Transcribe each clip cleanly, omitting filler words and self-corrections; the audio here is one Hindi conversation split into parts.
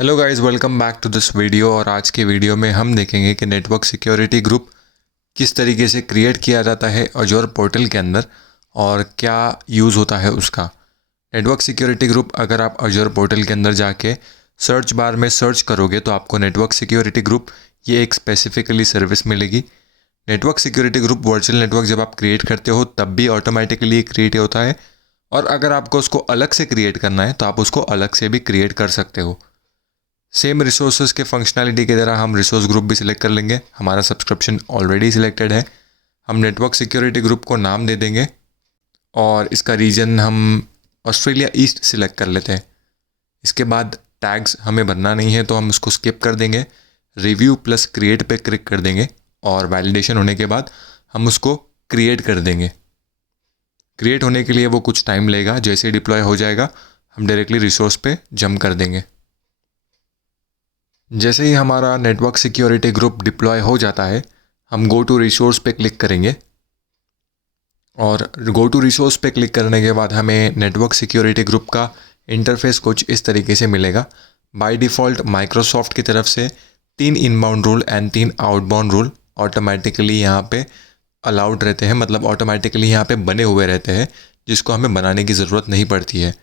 Hello guys, welcome back to this video. और आज के वीडियो में हम देखेंगे कि नेटवर्क सिक्योरिटी ग्रुप किस तरीके से क्रिएट किया जाता है अजोर पोर्टल के अंदर और क्या यूज़ होता है उसका। नेटवर्क सिक्योरिटी ग्रुप अगर आप अजोर पोर्टल के अंदर जाके सर्च बार में सर्च करोगे तो आपको नेटवर्क सिक्योरिटी ग्रुप ये एक स्पेसिफिकली सर्विस मिलेगी। Network security group virtual network जब आप क्रिएट करते हो तब भी ऑटोमेटिकली क्रिएट होता है, और अगर आपको उसको अलग से क्रिएट करना है तो आप उसको अलग से भी क्रिएट कर सकते हो। सेम रिसोर्सेज के फंक्शनैलिटी की तरह हम रिसोर्स ग्रुप भी सिलेक्ट कर लेंगे। हमारा सब्सक्रिप्शन ऑलरेडी सिलेक्टेड है। हम नेटवर्क सिक्योरिटी ग्रुप को नाम दे देंगे और इसका रीजन हम ऑस्ट्रेलिया ईस्ट सिलेक्ट कर लेते हैं। इसके बाद टैग्स हमें भरना नहीं है तो हम उसको स्किप कर देंगे। रिव्यू प्लस क्रिएट पे क्लिक कर देंगे और वैलिडेशन होने के बाद हम उसको क्रिएट कर देंगे। क्रिएट होने के लिए वो कुछ टाइम लेगा। जैसे डिप्लॉय हो जाएगा हम डायरेक्टली रिसोर्स पे जंप कर देंगे। जैसे ही हमारा नेटवर्क सिक्योरिटी ग्रुप डिप्लॉय हो जाता है हम गो टू रिसोर्स पे क्लिक करेंगे और गो टू रिसोर्स पे क्लिक करने के बाद हमें नेटवर्क सिक्योरिटी ग्रुप का इंटरफेस कुछ इस तरीके से मिलेगा। बाय डिफ़ॉल्ट माइक्रोसॉफ्ट की तरफ से 3 inbound rule and 3 outbound rule automatically यहाँ पे अलाउड रहते हैं, मतलब ऑटोमेटिकली यहाँ पे बने हुए रहते हैं, जिसको हमें बनाने की ज़रूरत नहीं पड़ती है।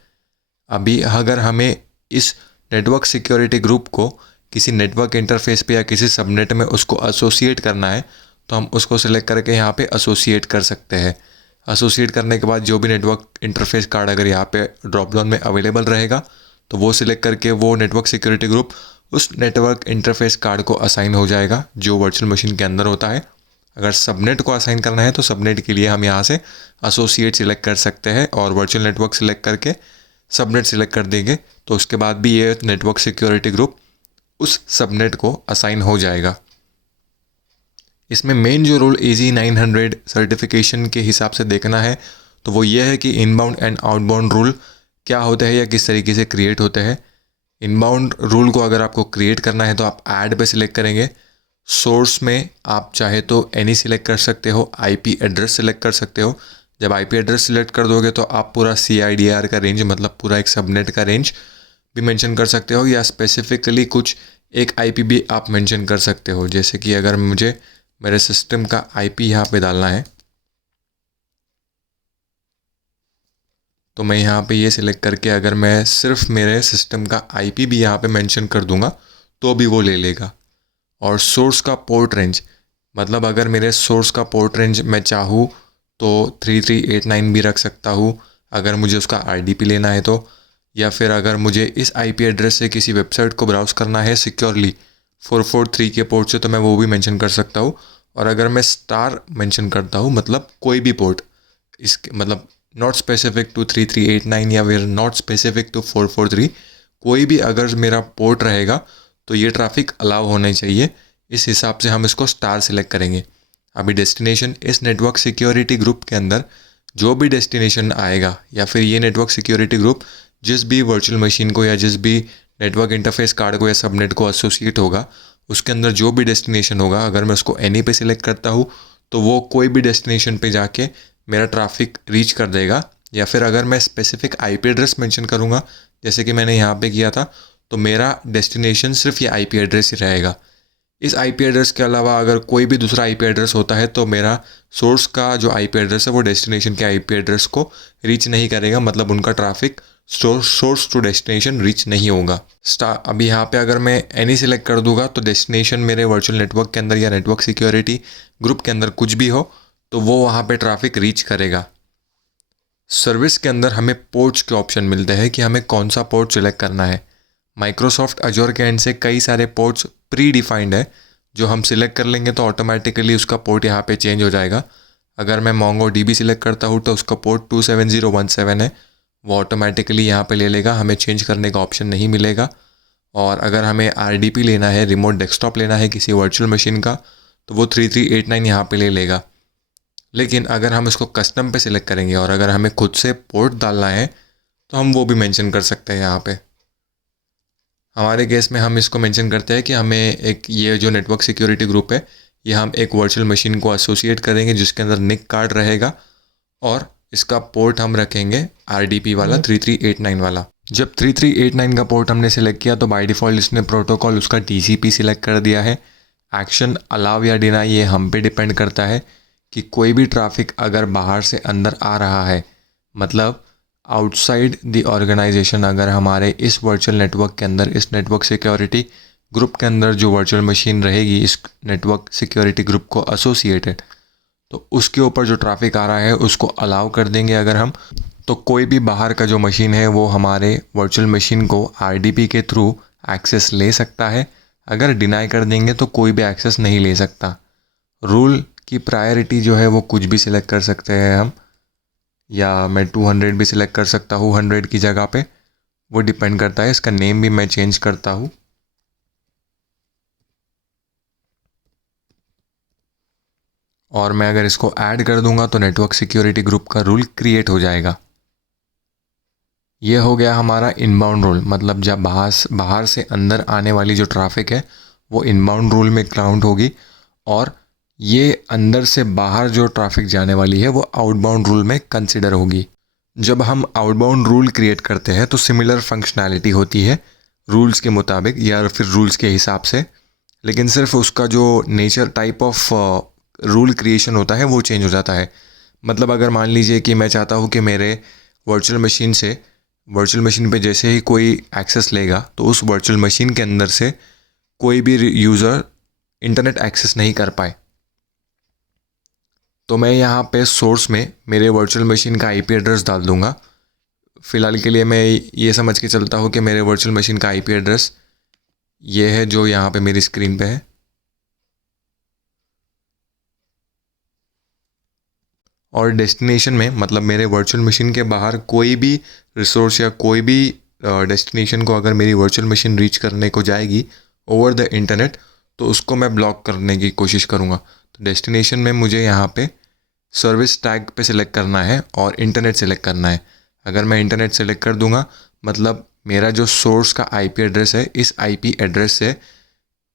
अभी अगर हमें इस नेटवर्क सिक्योरिटी ग्रुप को किसी नेटवर्क इंटरफेस पे या किसी सबनेट में उसको एसोसिएट करना है तो हम उसको सिलेक्ट करके यहाँ पे एसोसिएट कर सकते हैं। एसोसिएट करने के बाद जो भी नेटवर्क इंटरफेस कार्ड अगर यहाँ पे ड्रॉप डाउन में अवेलेबल रहेगा तो वो सिलेक्ट करके वो नेटवर्क सिक्योरिटी ग्रुप उस नेटवर्क इंटरफेस कार्ड को असाइन हो जाएगा जो वर्चुअल मशीन के अंदर होता है। अगर सबनेट को असाइन करना है तो सबनेट के लिए हम यहाँ से एसोसिएट सिलेक्ट कर सकते हैं और वर्चुअल नेटवर्क सिलेक्ट करके सबनेट सिलेक्ट कर देंगे तो उसके बाद भी ये नेटवर्क सिक्योरिटी ग्रुप उस सबनेट को असाइन हो जाएगा। इसमें मेन जो रूल AZ900 सर्टिफिकेशन के हिसाब से देखना है तो वो ये है कि इनबाउंड एंड आउटबाउंड रूल क्या होते हैं या किस तरीके से क्रिएट होते हैं। इनबाउंड रूल को अगर आपको क्रिएट करना है तो आप ऐड पे सिलेक्ट करेंगे। सोर्स में आप चाहे तो एनी सिलेक्ट कर सकते हो, IP एड्रेस सिलेक्ट कर सकते हो। जब IP एड्रेस सिलेक्ट कर दोगे तो आप पूरा CIDR का रेंज, मतलब पूरा एक सबनेट का रेंज भी मेंशन कर सकते हो, या स्पेसिफिकली कुछ एक IP भी आप मेंशन कर सकते हो। जैसे कि अगर मुझे मेरे सिस्टम का IP यहाँ पे डालना है तो मैं यहाँ पे ये सिलेक्ट करके अगर मैं सिर्फ मेरे सिस्टम का IP भी यहाँ पे मेंशन कर दूंगा तो भी वो ले लेगा। और सोर्स का पोर्ट रेंज, मतलब अगर मेरे सोर्स का पोर्ट रेंज मैं चाहूँ तो 3389 भी रख सकता हूँ अगर मुझे उसका RDP लेना है तो, या फिर अगर मुझे इस IP एड्रेस से किसी वेबसाइट को ब्राउज़ करना है सिक्योरली 443 के पोर्ट से तो मैं वो भी मेंशन कर सकता हूँ। और अगर मैं स्टार मेंशन करता हूँ, मतलब कोई भी पोर्ट, इसके मतलब नॉट स्पेसिफिक टू 3389 या फिर नॉट स्पेसिफिक टू 443, कोई भी अगर मेरा पोर्ट रहेगा तो ये ट्रैफिक अलाउ होना चाहिए। इस हिसाब से हम इसको स्टार सिलेक्ट करेंगे। अभी डेस्टिनेशन, इस नेटवर्क सिक्योरिटी ग्रुप के अंदर जो भी डेस्टिनेशन आएगा या फिर ये नेटवर्क सिक्योरिटी ग्रुप जिस भी वर्चुअल मशीन को या जिस भी नेटवर्क इंटरफेस कार्ड को या सबनेट को एसोसिएट होगा उसके अंदर जो भी डेस्टिनेशन होगा, अगर मैं उसको एनी पे सिलेक्ट करता हूँ तो वो कोई भी डेस्टिनेशन पे जाके मेरा ट्रैफिक रीच कर देगा। या फिर अगर मैं स्पेसिफिक IP एड्रेस मेंशन करूँगा जैसे कि मैंने यहाँ पे किया था तो मेरा डेस्टिनेशन सिर्फ ये IP एड्रेस ही रहेगा। इस IP एड्रेस के अलावा अगर कोई भी दूसरा IP एड्रेस होता है तो मेरा सोर्स का जो IP एड्रेस है वो डेस्टिनेशन के IP एड्रेस को रीच नहीं करेगा, मतलब उनका traffic source to destination reach नहीं होगा। अभी यहाँ पे अगर मैं एनी सिलेक्ट कर दूंगा तो डेस्टिनेशन मेरे वर्चुअल नेटवर्क के अंदर या नेटवर्क सिक्योरिटी ग्रुप के अंदर कुछ भी हो तो वो वहाँ पे ट्रैफिक रीच करेगा। सर्विस के अंदर हमें पोर्ट्स के ऑप्शन मिलते हैं कि हमें कौन सा पोर्ट सिलेक्ट करना है। माइक्रोसॉफ्ट अजोर के एंड से कई सारे पोर्ट्स प्री डिफाइंड है जो हम सिलेक्ट कर लेंगे तो ऑटोमेटिकली उसका पोर्ट यहाँ पे चेंज हो जाएगा। अगर मैं MongoDB सिलेक्ट करता हूँ तो उसका पोर्ट 27017 है, वो ऑटोमेटिकली यहाँ पे ले लेगा, हमें चेंज करने का ऑप्शन नहीं मिलेगा। और अगर हमें RDP लेना है, रिमोट डेस्कटॉप लेना है किसी वर्चुअल मशीन का, तो वो 3389 यहाँ पे ले लेगा। लेकिन अगर हम इसको कस्टम पे सिलेक्ट करेंगे और अगर हमें खुद से पोर्ट डालना है तो हम वो भी मेंशन कर सकते हैं यहाँ पे। हमारे केस में हम इसको मेंशन करते हैं कि हमें एक ये जो नेटवर्क सिक्योरिटी ग्रुप है ये हम एक वर्चुअल मशीन को एसोसिएट करेंगे जिसके अंदर निक कार्ड रहेगा और इसका पोर्ट हम रखेंगे RDP वाला 3389 वाला। जब 3389 का पोर्ट हमने सेलेक्ट किया तो बाय डिफ़ॉल्ट इसने प्रोटोकॉल उसका TCP सिलेक्ट कर दिया है। एक्शन अलाउ या डिनाई ये हम पे डिपेंड करता है कि कोई भी ट्रैफिक अगर बाहर से अंदर आ रहा है, मतलब आउटसाइड द ऑर्गेनाइजेशन, अगर हमारे इस वर्चुअल नेटवर्क के अंदर, इस नेटवर्क सिक्योरिटी ग्रुप के अंदर जो वर्चुअल मशीन रहेगी इस नेटवर्क सिक्योरिटी ग्रुप को एसोसिएटेड, तो उसके ऊपर जो ट्रैफिक आ रहा है उसको अलाउ कर देंगे अगर हम, तो कोई भी बाहर का जो मशीन है वो हमारे वर्चुअल मशीन को RDP के थ्रू एक्सेस ले सकता है। अगर डिनाई कर देंगे तो कोई भी एक्सेस नहीं ले सकता। रूल की प्रायोरिटी जो है वो कुछ भी सिलेक्ट कर सकते हैं हम, या मैं 200 भी सिलेक्ट कर सकता हूँ 100 की जगह पे, वो डिपेंड करता है। इसका नेम भी मैं चेंज करता हूँ। और मैं अगर इसको ऐड कर दूंगा तो नेटवर्क सिक्योरिटी ग्रुप का रूल क्रिएट हो जाएगा। ये हो गया हमारा इनबाउंड रूल, मतलब जब बाहर से अंदर आने वाली जो ट्रैफिक है वो इनबाउंड रूल में काउंट होगी, और ये अंदर से बाहर जो ट्रैफिक जाने वाली है वो आउटबाउंड रूल में कंसिडर होगी। जब हम आउटबाउंड रूल क्रिएट करते हैं तो सिमिलर फंक्शनैलिटी होती है रूल्स के मुताबिक या फिर रूल्स के हिसाब से, लेकिन सिर्फ उसका जो nature type of rule creation होता है वो चेंज हो जाता है। मतलब अगर मान लीजिए कि मैं चाहता हूँ कि मेरे वर्चुअल मशीन पे जैसे ही कोई एक्सेस लेगा तो उस वर्चुअल मशीन के अंदर से कोई भी यूज़र इंटरनेट एक्सेस नहीं कर पाए, तो मैं यहाँ पे सोर्स में मेरे वर्चुअल मशीन का IP एड्रेस डाल दूँगा। फ़िलहाल के लिए मैं ये समझ के चलता हूँ कि मेरे वर्चुअल मशीन का IP एड्रेस ये है जो यहाँ पे मेरी स्क्रीन पे है। और डेस्टिनेशन में, मतलब मेरे वर्चुअल मशीन के बाहर कोई भी रिसोर्स या कोई भी डेस्टिनेशन को अगर मेरी वर्चुअल मशीन रीच करने को जाएगी ओवर द इंटरनेट तो उसको मैं ब्लॉक करने की कोशिश करूँगा। तो डेस्टिनेशन में मुझे यहाँ पे सर्विस टैग पे सिलेक्ट करना है और इंटरनेट सेलेक्ट करना है। अगर मैं इंटरनेट सेलेक्ट कर दूंगा मतलब मेरा जो सोर्स का IP एड्रेस है, इस IP एड्रेस से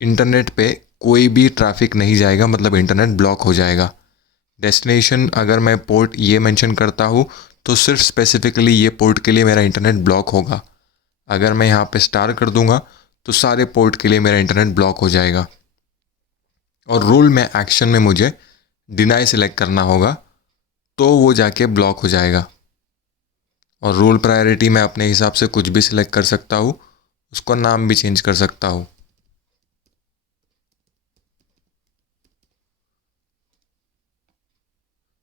इंटरनेट पे कोई भी ट्रैफिक नहीं जाएगा, मतलब इंटरनेट ब्लॉक हो जाएगा। डेस्टिनेशन अगर मैं पोर्ट ये मेंशन करता हूँ तो सिर्फ स्पेसिफिकली ये पोर्ट के लिए मेरा इंटरनेट ब्लॉक होगा। अगर मैं यहाँ पे स्टार कर दूंगा तो सारे पोर्ट के लिए मेरा इंटरनेट ब्लॉक हो जाएगा। और रूल में एक्शन में मुझे डिनाई सेलेक्ट करना होगा तो वो जाके ब्लॉक हो जाएगा। और रूल प्रायोरिटी मैं अपने हिसाब से कुछ भी सिलेक्ट कर सकता हूँ, उसको नाम भी चेंज कर सकता हूँ।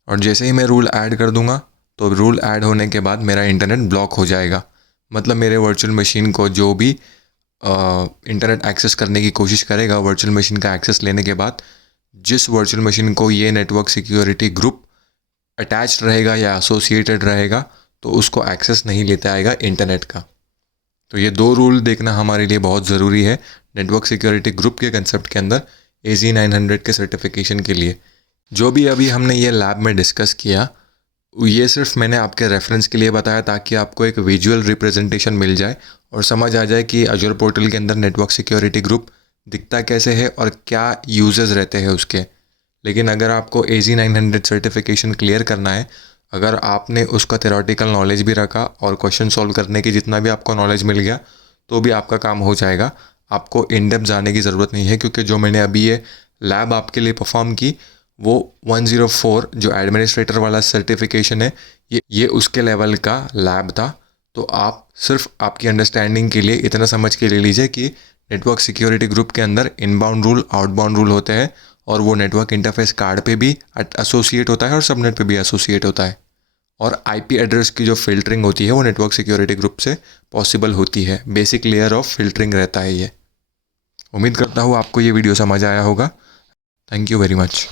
और जैसे ही मैं रूल ऐड कर दूंगा तो रूल ऐड होने के बाद मेरा इंटरनेट ब्लॉक हो जाएगा। मतलब मेरे वर्चुअल मशीन को जो भी इंटरनेट एक्सेस करने की कोशिश करेगा वर्चुअल मशीन का एक्सेस लेने के बाद, जिस वर्चुअल मशीन को ये नेटवर्क सिक्योरिटी ग्रुप अटैच्ड रहेगा या एसोसिएटेड रहेगा तो उसको एक्सेस नहीं लेता आएगा इंटरनेट का। तो ये दो रूल देखना हमारे लिए बहुत ज़रूरी है नेटवर्क सिक्योरिटी ग्रुप के कंसेप्ट के अंदर AZ900 के सर्टिफिकेशन के लिए। जो भी अभी हमने ये लैब में डिस्कस किया ये सिर्फ मैंने आपके रेफरेंस के लिए बताया ताकि आपको एक विजुअल रिप्रेजेंटेशन मिल जाए और समझ आ जाए कि अजूर पोर्टल के अंदर नेटवर्क सिक्योरिटी ग्रुप दिखता कैसे है और क्या यूजेस रहते हैं उसके। लेकिन अगर आपको AZ900 सर्टिफिकेशन क्लियर करना है, अगर आपने उसका थ्योरेटिकल नॉलेज भी रखा और क्वेश्चन सॉल्व करने की जितना भी आपको नॉलेज मिल गया तो भी आपका काम हो जाएगा। आपको इन डेप्थ जाने की ज़रूरत नहीं है, क्योंकि जो मैंने अभी ये लैब आपके लिए परफॉर्म की वो 104 जो एडमिनिस्ट्रेटर वाला सर्टिफिकेशन है ये उसके लेवल का लैब था। तो आप सिर्फ आपकी अंडरस्टैंडिंग के लिए इतना समझ के ले लीजिए कि नेटवर्क सिक्योरिटी ग्रुप के अंदर इनबाउंड रूल आउटबाउंड रूल होते हैं और वो नेटवर्क इंटरफेस कार्ड पे भी एसोसिएट होता है और सबनेट पे भी एसोसिएट होता है। और IP एड्रेस की जो फ़िल्टरिंग होती है वो नेटवर्क सिक्योरिटी ग्रुप से पॉसिबल होती है। बेसिक लेयर ऑफ फिल्टरिंग रहता है ये। उम्मीद करता हूँ आपको ये वीडियो समझ आया होगा। Thank you very much.